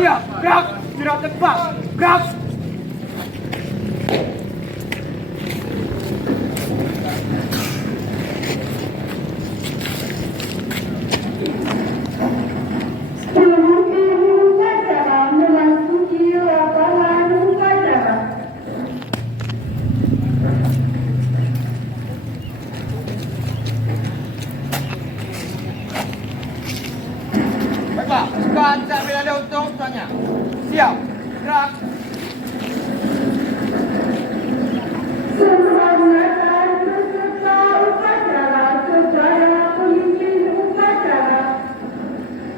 Siap, gerak, gerak cepat, gerak. Baiklah, sekarang saya berada untuk tanya. Siap, gerak.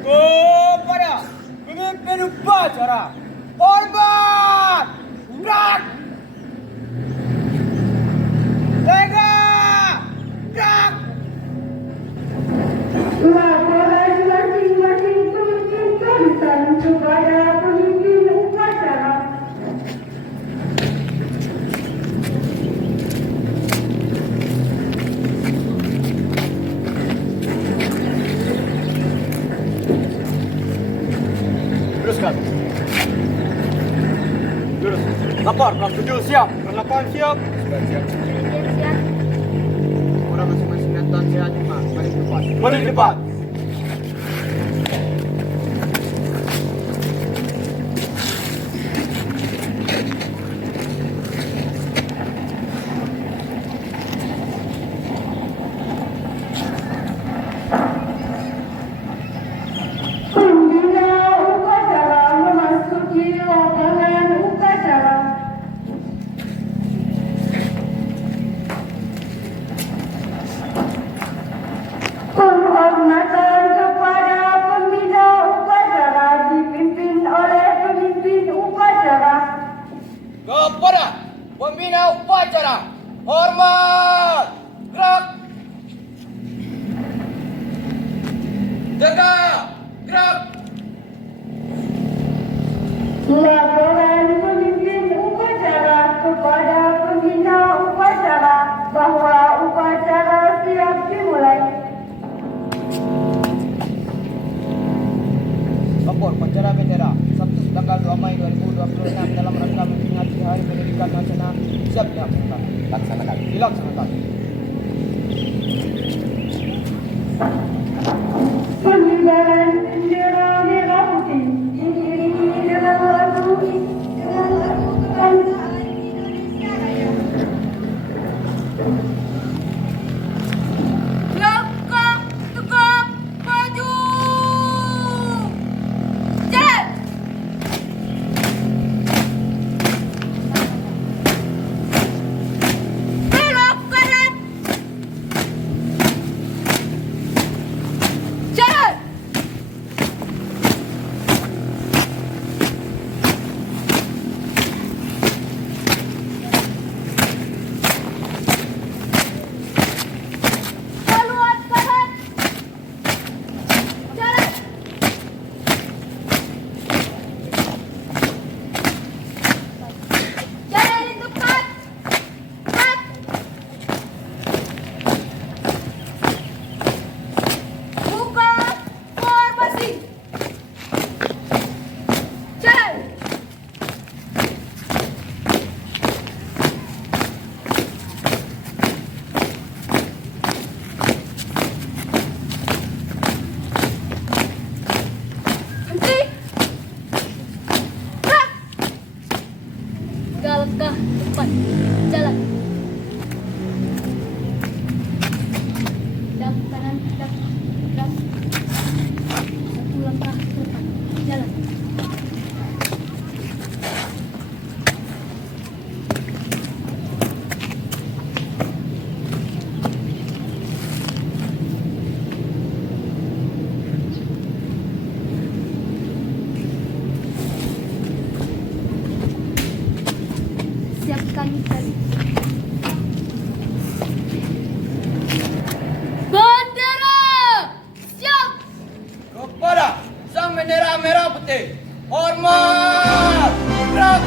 Kepada pemimpin upacara, hormat, gerak. Tegak, gerak. Laporan masing-masing pemimpin barisan kepada pemimpin upacara. Teruskan. Terus. Lapor, kelas 7 siap. Kelas 8 siap. Siap. Orang masing-masing nonton sehat cuma. Mari ke depan. Mari ke depan. Pembina upacara memasuki lapangan upacara. Penghormatan kepada pembina upacara dipimpin oleh pemimpin upacara. Kepada pembina upacara, hormat, gerak. Tegak, gerak. Laporan pemimpin upacara kepada pembina upacara bahwa upacara siap dimulai. Lapor upacara bendera Sabtu tanggal 2 Mei 2026 dalam rangka memperingati Hari Pendidikan Nasional siap dilaksanakan. Pengibaran bendera merah putih diiringi dengan lagu kebangsaan Indonesia Raya. Langkah tegak maju. Jalan. Belok kanan. Jalan. Haluan kanan. Jalan. Jalan di depan. Cepat. Buka formasi. Jalan. Henti. Gerak. 3 langkah depan. Jalan. Dap kanan, dap. 1 langkah depan. Jalan. Siapkan tali. Bendera siap. Kepada sang bendera merah putih, hormat, gerak.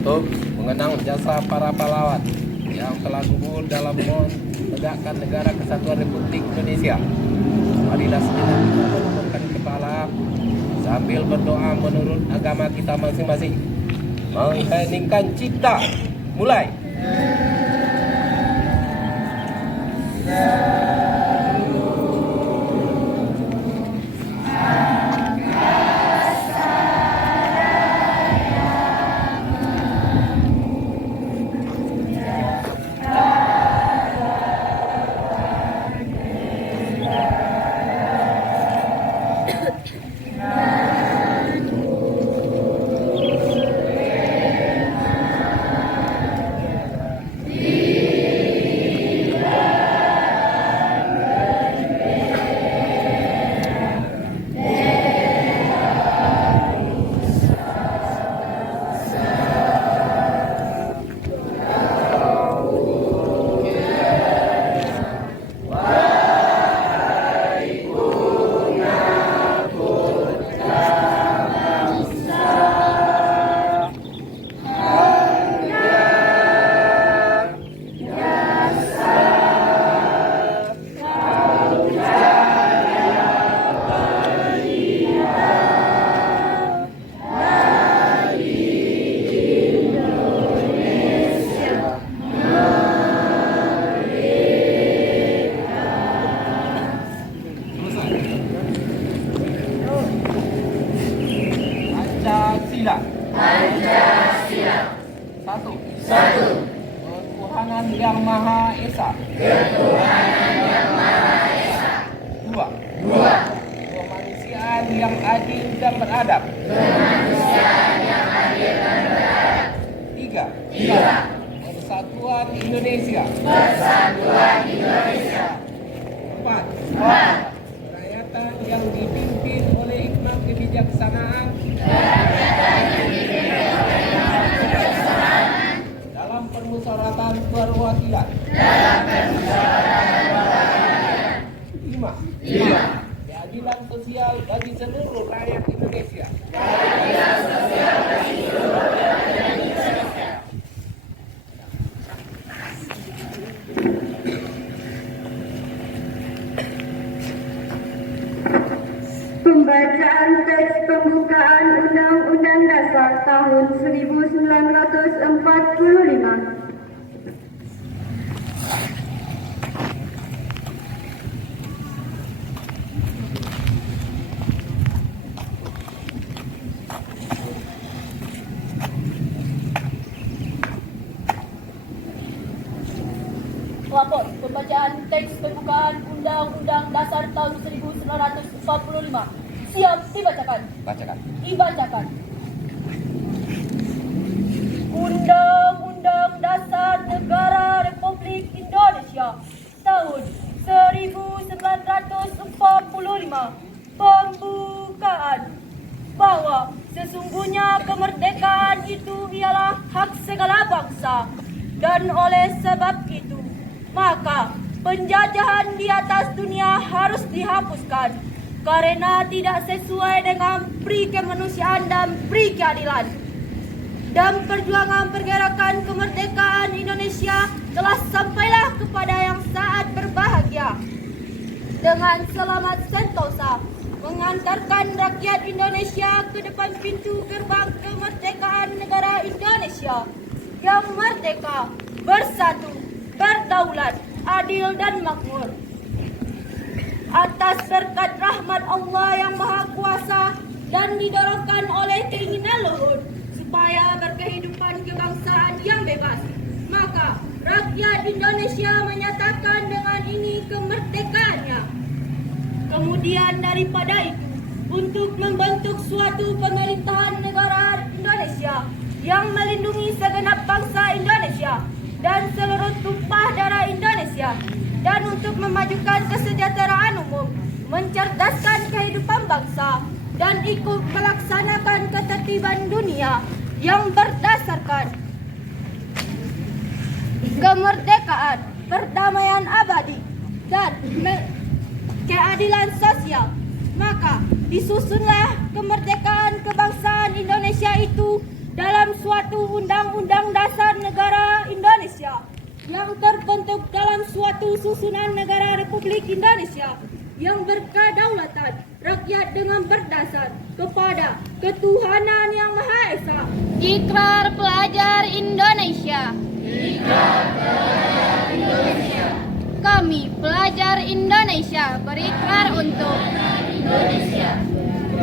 untuk mengenang jasa para pahlawan yang telah gugur dalam menegakkan negara kesatuan Republik Indonesia. Marilah sejenak kita menundukkan kepala sambil berdoa menurut agama kita masing-masing. Mengheningkan cipta. Mulai. Pancasila. Satu. Ketuhanan yang Maha Esa. Dua. Kemanusiaan yang adil dan beradab. Tiga. Persatuan Indonesia. Empat. Kerakyatan yang dipimpin oleh hikmah kebijaksanaan dalam permusyawaratan perwakilan. Lima. Keadilan sosial bagi seluruh rakyat Indonesia. Pembacaan teks pembukaan Undang-Undang Dasar tahun 1945. Lapor pembacaan teks pembukaan Undang-Undang Dasar tahun 1945. Siap dibacakan. Dibacakan. Undang-Undang Dasar Negara Republik Indonesia tahun 1945. Pembukaan. Bahwa sesungguhnya kemerdekaan itu ialah hak segala bangsa, dan oleh sebab itu maka penjajahan di atas dunia harus dihapuskan karena tidak sesuai dengan pri kemanusiaan dan pri keadilan. Dan perjuangan pergerakan kemerdekaan Indonesia telah sampailah kepada yang saat berbahagia dengan selamat sentosa mengantarkan rakyat Indonesia ke depan pintu gerbang kemerdekaan negara Indonesia yang merdeka, bersatu, berdaulat, adil dan makmur. Atas berkat rahmat Allah yang Maha Kuasa dan didorongkan oleh keinginan luhur supaya berkehidupan kebangsaan yang bebas, maka rakyat Indonesia menyatakan dengan ini kemerdekaannya. Kemudian daripada itu, untuk membentuk suatu pemerintahan negara Indonesia yang melindungi segenap bangsa Indonesia dan seluruh tumpah darah Indonesia, dan untuk memajukan kesejahteraan umum, mencerdaskan kehidupan bangsa, dan ikut melaksanakan ketertiban dunia yang berdasarkan kemerdekaan, perdamaian abadi, dan keadilan sosial. Maka disusunlah kemerdekaan kebangsaan Indonesia itu dalam suatu undang-undang yang terbentuk dalam suatu susunan negara Republik Indonesia yang berkedaulatan rakyat dengan berdasar kepada ketuhanan yang Maha Esa. Ikrar Pelajar Indonesia. Kami pelajar Indonesia berikrar untuk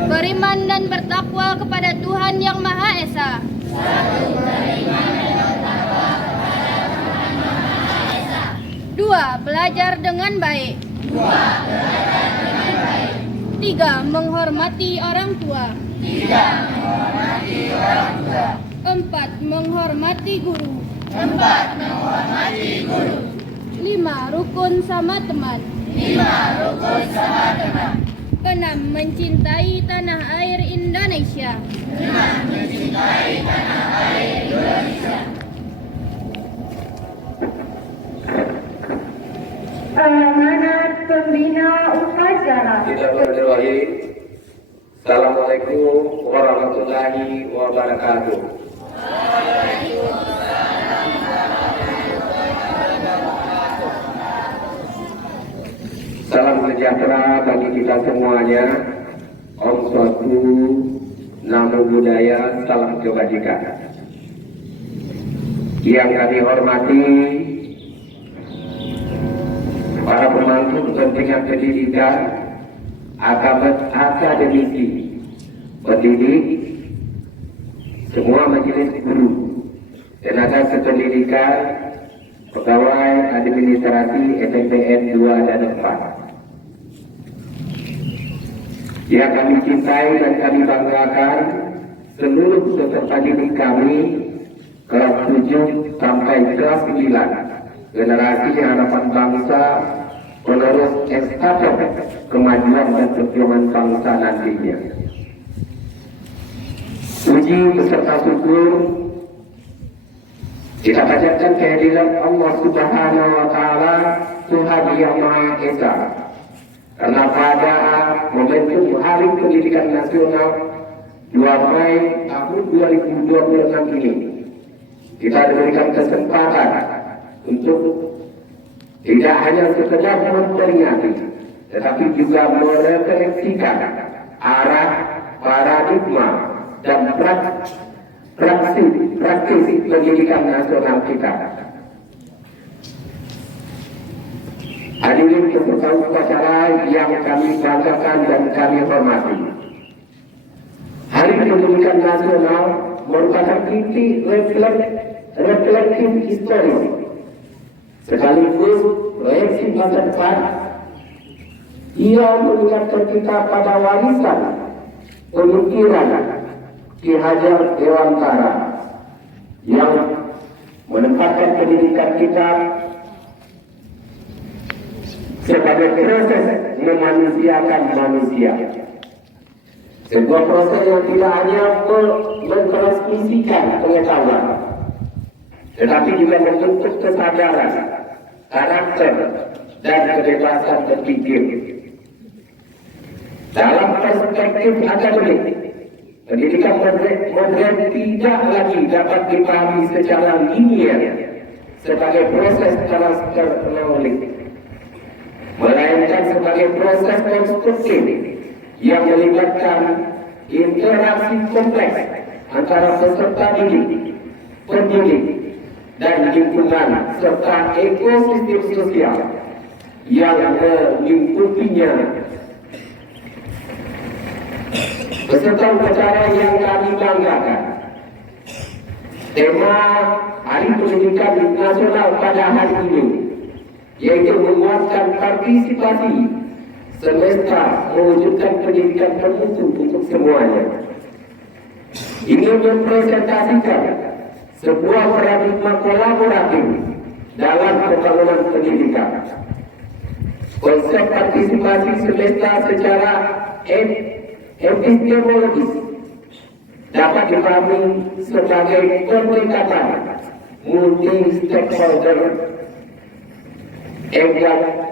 beriman dan bertakwa kepada Tuhan Yang Maha Esa. Dua, belajar dengan baik. Tiga, menghormati orang tua. Empat, menghormati guru. Lima, rukun sama teman. Enam, mencintai tanah air Indonesia. Amanat Pembina Upacara. Bismillahirrahmanirrahim. Assalamualaikum warahmatullahi wabarakatuh. Salam sejahtera bagi kita semuanya. Om Swastu, Namo Buddhaya, salam kebajikan. Yang kami hormati para pemangku kepentingan pendidikan, akademisi, pendidik, semua majelis guru, tenaga kependidikan, pegawai administrasi SMPN 2 dan 4. Yang kami cintai dan kami banggakan, seluruh peserta didik kami kelas 7 sampai kelas 9, generasi harapan bangsa, penerus estafet kemajuan dan perjuangan bangsa nantinya. Puji beserta syukur kita panjatkan kehadiran Allah Subhanahu wa Ta'ala, Tuhan Yang Maha Esa, karena pada momentum Hari Pendidikan Nasional 2 Mei tahun 2026 ini kita diberikan kesempatan untuk tidak hanya sekedar memperingati, tetapi juga merefleksikan arah, paradigma, dan praktis pendidikan nasional kita. Hadirin peserta upacara yang kami banggakan dan kami hormati, Hari Pendidikan Nasional merupakan titik refleksif historis sekaligus proyeksi masa depan. Ia mengingatkan kita pada warisan pemikiran Ki Hajar Dewantara yang menempatkan pendidikan kita sebagai proses memanusiakan manusia. Sebuah proses yang tidak hanya mentransmisikan pengetahuan, tetapi juga membentuk kesadaran, karakter, dan kebebasan berpikir. Dalam perspektif akademik, pendidikan modern tidak lagi dapat dipahami secara linear sebagai proses transfer knowledge, melainkan sebagai proses konstruktif yang melibatkan interaksi kompleks antara peserta didik, pendidik, dan lingkungan serta ekosistem sosial yang mengikutinya. Peserta upacara yang kami banggakan, tema Hari Pendidikan Nasional pada hari ini yaitu menguatkan partisipasi semesta mewujudkan pendidikan termutu untuk semuanya. Ini mempresentasikan sebuah paradigma kolaboratif dalam pembangunan pendidikan. Konsep partisipasi semesta secara epistemologis dapat dipahami sebagai pendekatan multi-stakeholder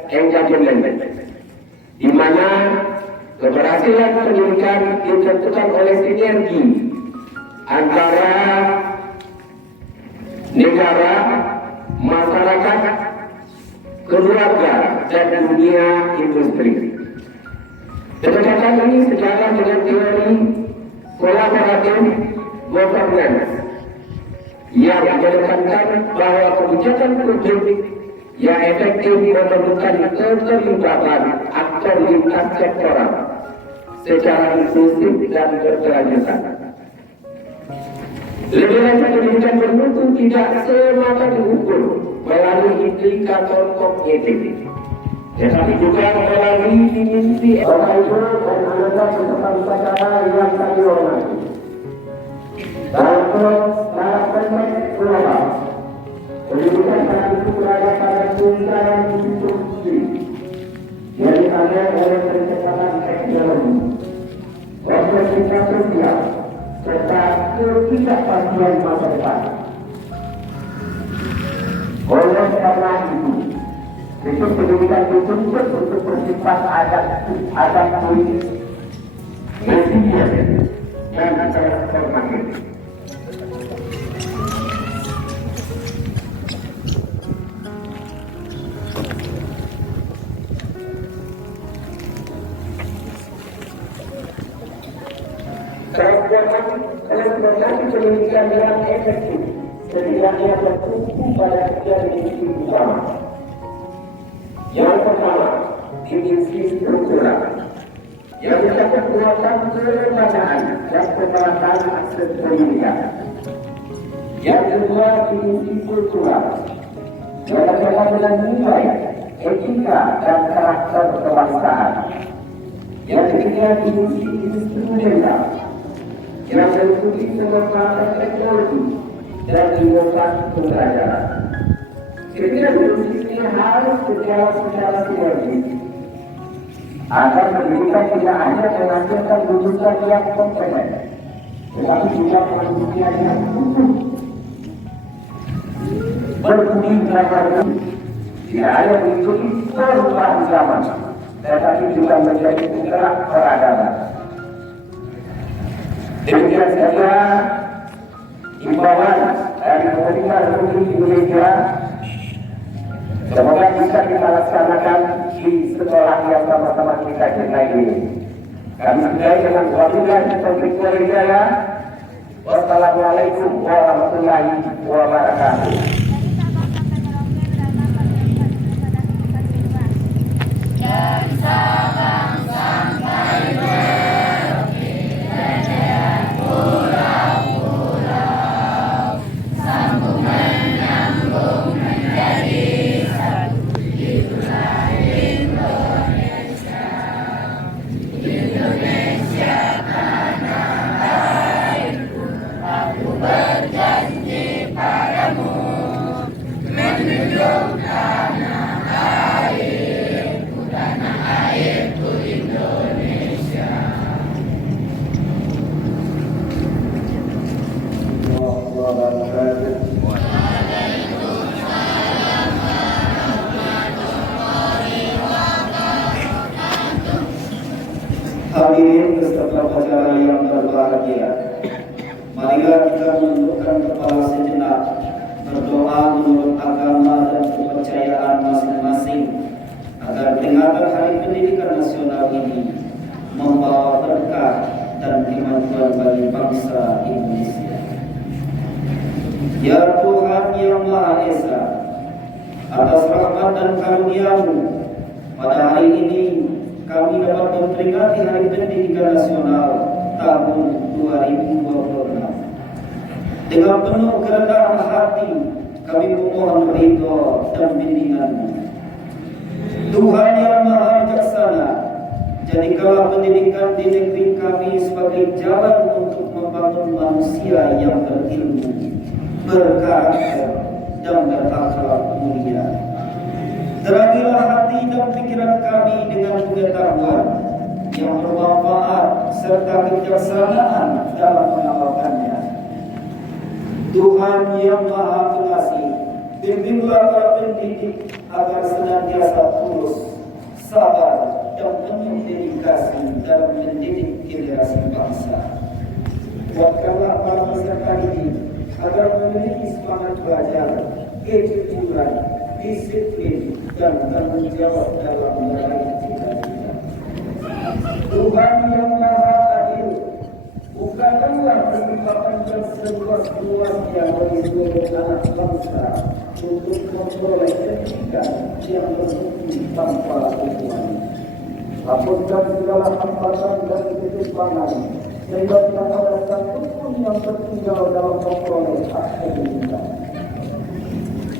engagement, di mana keberhasilan pendidikan ditentukan oleh sinergi antara negara, masyarakat, keluarga, dan dunia industri. Pendekatan ini sejalan dengan teori kolaboratif governance yang menekankan bahwa kebijakan publik yang efektif memerlukan keterlibatan aktor lintas sektoral secara inklusif dan berkelanjutan. Lebih lanjut, pendidikan bermutu tidak semata diukur melalui indikator kognitif, tetapi juga melalui dimensi Bapak Ibu dan anggota peserta upacara yang kami hormati. Dalam konteks global, pendidikan saat itu berada pada puncak institusi yang ditandai oleh percepatan teknologi, kompleksitas sosial, serta ketidakpastian masa depan. Oleh karena itu, sistem pendidikan dituntut untuk bersifat adaptif, resilient, dan transformatif. Transformasi pendidikan yang efektif setidaknya bertumpu pada tiga dimensi utama. Yang pertama, dimensi struktural, yang mencakup kekuatan kelembagaan dan pemerataan akses pendidikan. Yang kedua, dimensi kultural, yang berkaitan dengan nilai, etika, dan karakter kebangsaan. Yang ketiga, dimensi instrumental, yang meliputi pengembangan teknologi dan inovasi pembelajaran. Ketiga dimensi ini harus berjalan secara sinergis agar pendidikan tidak hanya menghasilkan lulusan yang kompeten, tetapi juga manusia yang utuh, berbudi pekerti, tidak hanya mengikuti perubahan zaman, tetapi juga menjadi penggerak peradaban. Demikian saja himbauan dari pemerintah Republik Indonesia. Semoga bisa kita laksanakan di sekolah yang sama-sama kita cintai ini. Kami sudahi dengan wabillahi taufiq wal hidayah. Wassalamualaikum warahmatullahi wabarakatuh. Dari Sabang sampai Merauke, dan pulau-pulau, sambung menyambung menjadi satu. Itulah Indonesia, Indonesia tanah airku. Aku berjanji padamu menunjuk tanah airku, tanah airku Indonesia. Hadirin peserta upacara yang berbahagia, marilah kita menundukkan kepala sejenak, berdoa menurut agama dan kepercayaan masing-masing, agar peringatan Hari Pendidikan Nasional ini membawa berkah dan kemajuan bagi bangsa Indonesia. Ya Tuhan yang Maha Esa, atas rahmat dan karunia-Mu, pada hari ini kami dapat memperingati Hari Pendidikan Nasional tahun 2026. Dengan penuh kerendahan hati, kami memohon ridho dan bimbingan-Mu. Tuhan yang Maha Bijaksana, jadikanlah pendidikan di negeri kami sebagai jalan untuk membangun manusia yang berilmu, berkarakter, dan berakhlak mulia. Terangilah hati dan pikiran kami dengan pengetahuan yang bermanfaat serta kebijaksanaan dalam mengamalkannya. Tuhan yang Maha Pengasih, bimbinglah para pendidik agar senantiasa tulus, sabar, dan penuh dedikasi dalam mendidik generasi bangsa. Kuatkanlah para peserta didik agar memiliki semangat belajar, kejujuran, disiplin, dan tanggung jawab dalam meraih cita-cita. Tuhan yang Maha Adil, bukanlah kesempatan seluas-luasnya bagi seluruh anak bangsa untuk memperoleh pendidikan yang berbukti tanpa tujuan. Hapuskan segala hambatan dan ketimpangan, sehingga tidak ada satupun yang tertinggal dalam memperoleh hak pendidikan.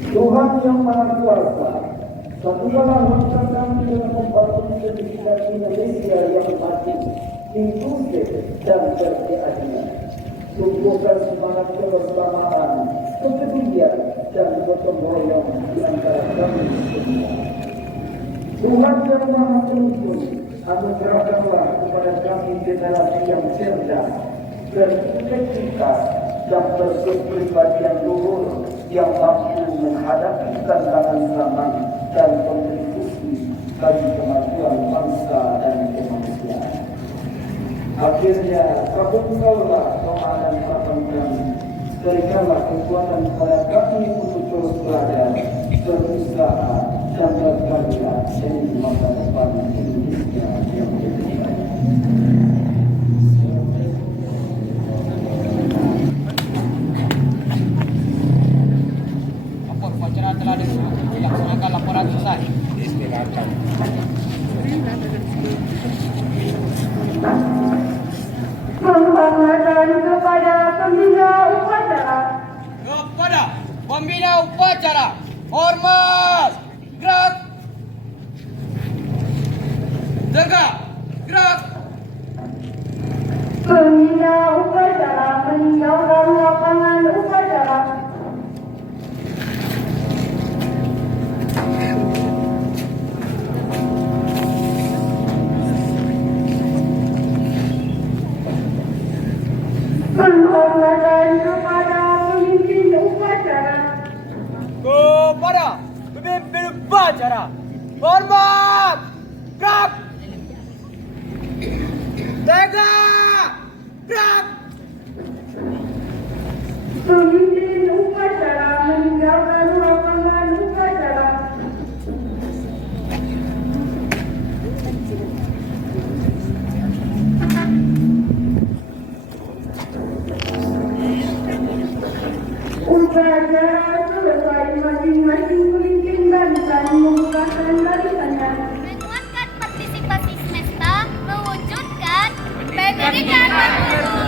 Tuhan yang Maha Kuasa, satukanlah bangsa kami dengan membangun pendidikan Indonesia yang adil, inklusif dan berkeadilan. Tumbuhkan semangat kebersamaan, kepedulian dan gotong royong di antara kami semua. Tuhan yang Maha Penuntun, anugerahkanlah kepada kami generasi yang cerdas, berintegritas dan berkepribadian luhur yang mampu menghadapi tantangan zaman dan kontribusi bagi kemajuan bangsa dan kemanusiaan. Akhirnya, kabulkanlah doa dan harapan kami. Berikanlah kekuatan kepada kami untuk terus belajar, berusaha, dan berkarya demi masa depan Indonesia yang lebih baik. Lapor upacara telah dilaksanakan, laporan selesai. Istirahatkan. Penghormatan kepada pembina upacara. Kepada pembina upacara, hormat, gerak, tegak, gerak. Pembina upacara meninggalkan lapangan upacara. Penghormatan kepada pemimpin upacara. Kepada pemimpin upacara, hormat, gerak, tegak, gerak. Pemimpin upacara meninggalkan lapangan upacara. Upacara selesai, masing-masing pemimpin barisan membukakan barisannya. Menguatkan partisipasi semesta, mewujudkan pendidikan bermutu.